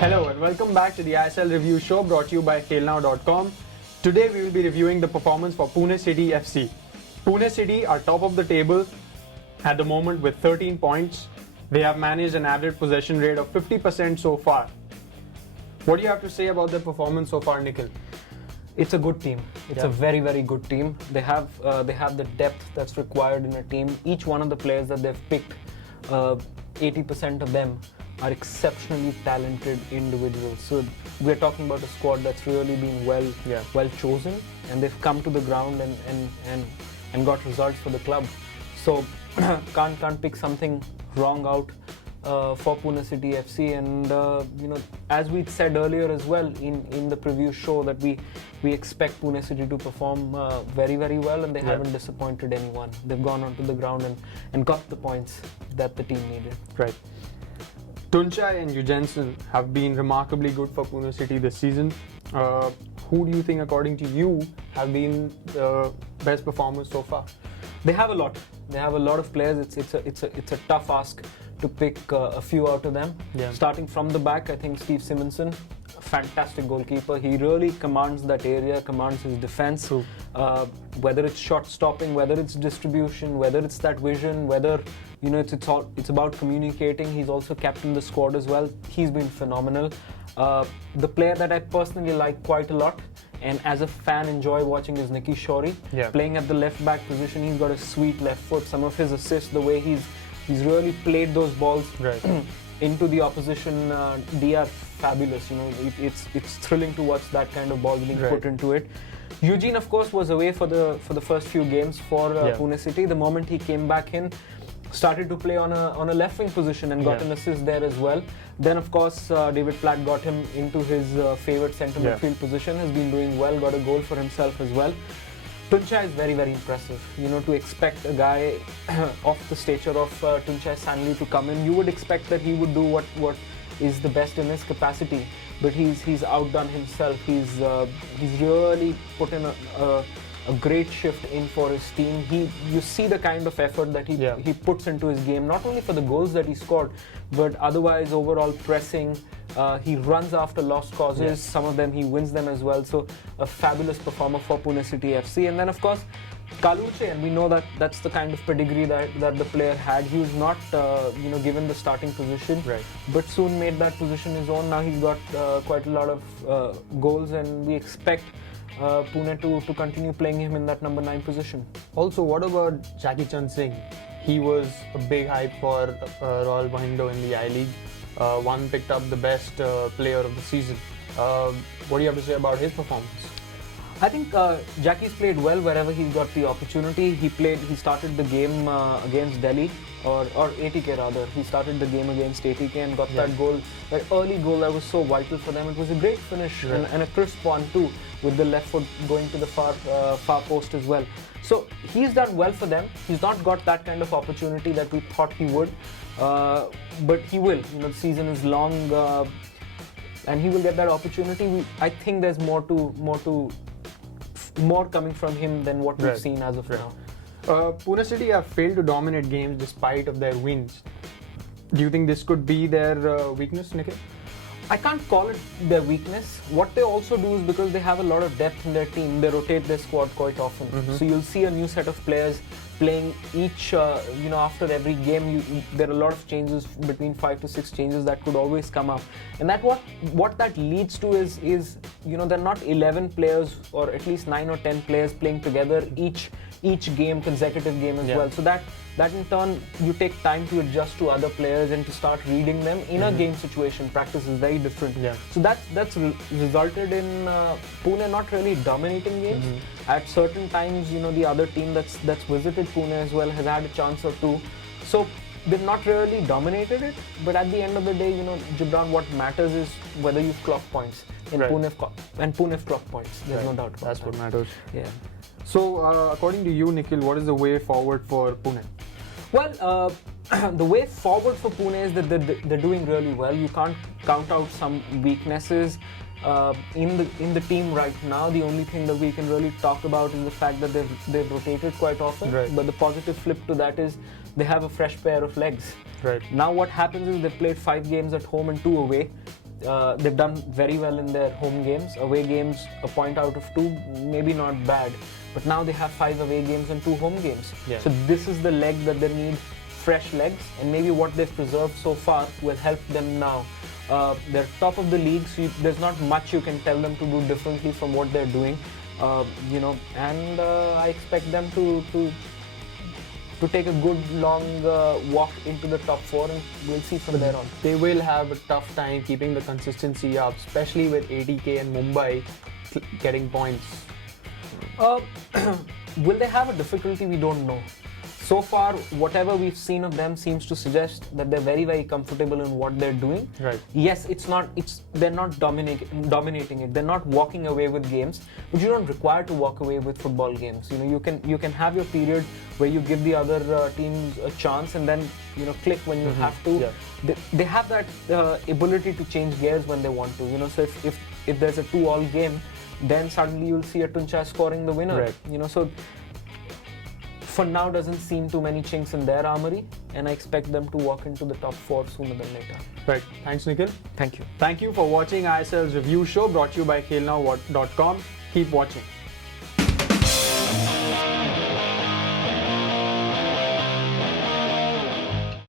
Hello and welcome back to the ISL review show brought to you by KhelNow.com. Today we will be reviewing the performance for Pune City FC. Pune City are top of the table at the moment with 13 points. They have managed an average possession rate of 50% so far. What do you have to say about their performance so far, Nikhil? It's a good team. It's a very, very good team. They have the depth that's required in a team. Each one of the players that they've picked, 80% of them are exceptionally talented individuals. So we're talking about a squad that's really been well chosen, and they've come to the ground and got results for the club. So can't pick something wrong out for Pune City FC. And as we said earlier as well in the preview show, that we expect Pune City to perform very, very well, and they haven't disappointed anyone. They've gone onto the ground and got the points that the team needed. Right. Tunchai and Eugensen have been remarkably good for Pune City this season. Who do you think, according to you, have been the best performers so far? They have a lot. They have a lot of players. It's a tough ask to pick a few out of them. Yeah. Starting from the back, I think Steve Simonson, a fantastic goalkeeper. He really commands that area, commands his defense. Whether it's shot stopping, whether it's distribution, whether it's that vision, whether it's about communicating. He's also captained the squad as well. He's been phenomenal. The player that I personally like quite a lot, and as a fan enjoy watching, is Nicky Shorey. Playing at the left back position. He's got a sweet left foot. Some of his assists, the way he's really played those balls into the opposition D are fabulous. It's thrilling to watch that kind of ball being put into it. Eugene, of course, was away for the first few games for Pune City. The moment he came back in, started to play on a left wing position and got an assist there as well. Then, of course, David Platt got him into his favourite centre midfield position. Has been doing well, got a goal for himself as well. Tunchai is very, very impressive. To expect a guy of the stature of Tunchai Sanli to come in, you would expect that he would do what is the best in his capacity. But he's outdone himself. He's really put in a great shift in for his team. You see the kind of effort that he puts into his game, not only for the goals that he scored, but otherwise overall pressing. He runs after lost causes. Some of them he wins them as well. So a fabulous performer for Pune City FC. And then of course Kaluche, and we know that that's the kind of pedigree that the player had. He was not given the starting position, but soon made that position his own. Now he's got quite a lot of goals, and we expect Pune to continue playing him in that number 9 position. Also, what about Jackie Chand Singh? He was a big hype for Royal Mahindo in the I-League. One picked up the best player of the season. What do you have to say about his performance? I think Jackie's played well wherever he's got the opportunity. He started the game against Delhi, or ATK rather. He started the game against ATK and got that goal, that early goal that was so vital for them. It was a great finish and a crisp one too, with the left foot going to the far post as well. So he's done well for them. He's not got that kind of opportunity that we thought he would, but he will. The season is long, and he will get that opportunity. I think there's more coming from him than what we've seen as of now. Pune City have failed to dominate games despite of their wins. Do you think this could be their weakness, Nikhil? I can't call it their weakness. What they also do is, because they have a lot of depth in their team, they rotate their squad quite often. So you'll see a new set of players playing each, after every game. There are a lot of changes, between 5 to 6 changes that could always come up. And that what that leads to is they're not 11 players, or at least 9 or 10 players playing together each game, consecutive game as well. So that in turn, you take time to adjust to other players and to start reading them in a game situation. Practice is very different. So that's resulted in Pune not really dominating games. At certain times, the other team that's visited Pune as well has had a chance or two. So they've not really dominated it, but at the end of the day, Gibran, what matters is whether you've clocked points. And Pune have clocked points. There's no doubt about that. That's what matters. Yeah. So, according to you, Nikhil, what is the way forward for Pune? Well, the way forward for Pune is that they're doing really well. You can't count out some weaknesses in the team right now. The only thing that we can really talk about is the fact that they've rotated quite often. But the positive flip to that is they have a fresh pair of legs. Now what happens is they've played 5 games at home and 2 away. they've done very well in their home games. Away games, a point out of 2, maybe not bad. But now they have 5 away games and 2 home games. Yeah. So this is the leg that they need, fresh legs, and maybe what they've preserved so far will help them now. They're top of the league, so there's not much you can tell them to do differently from what they're doing. And I expect them to take a good long walk into the top 4, and we'll see from there on. They will have a tough time keeping the consistency up, especially with ATK and Mumbai getting points. Will they have a difficulty? We don't know. So far, whatever we've seen of them seems to suggest that they're very, very comfortable in what they're doing. Right. Yes, they're not dominating it. They're not walking away with games, but you don't require to walk away with football games. You can have your period where you give the other teams a chance, and then click when you have to. Yeah. They have that ability to change gears when they want to. So if there's a 2-all game, then suddenly you'll see a Tuncha scoring the winner. Right. So for now doesn't seem too many chinks in their armory, and I expect them to walk into the top 4 sooner than later. Right. Thanks, Nikhil. Thank you. Thank you for watching ISL's review show brought to you by KhelNow.com. Keep watching.